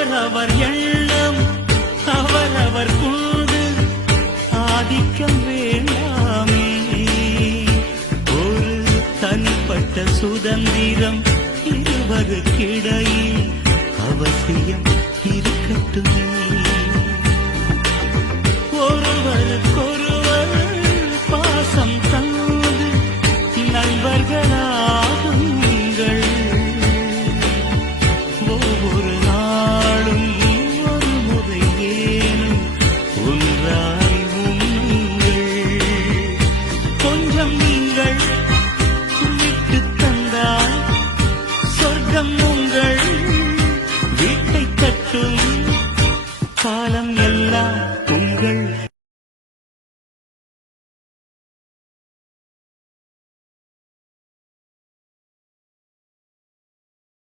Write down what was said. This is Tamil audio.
அவரவர் எண்ணம் அவரவர் கொண்டு ஆதிக்கம் வேண்டாமே. ஒரு தனிப்பட்ட சுதந்திரம் இருவருக்கிடையில் அவசியம் இருக்கட்டுமே. ஒருவருக்கொருவர் பாசம் தந்து நண்பர்கள்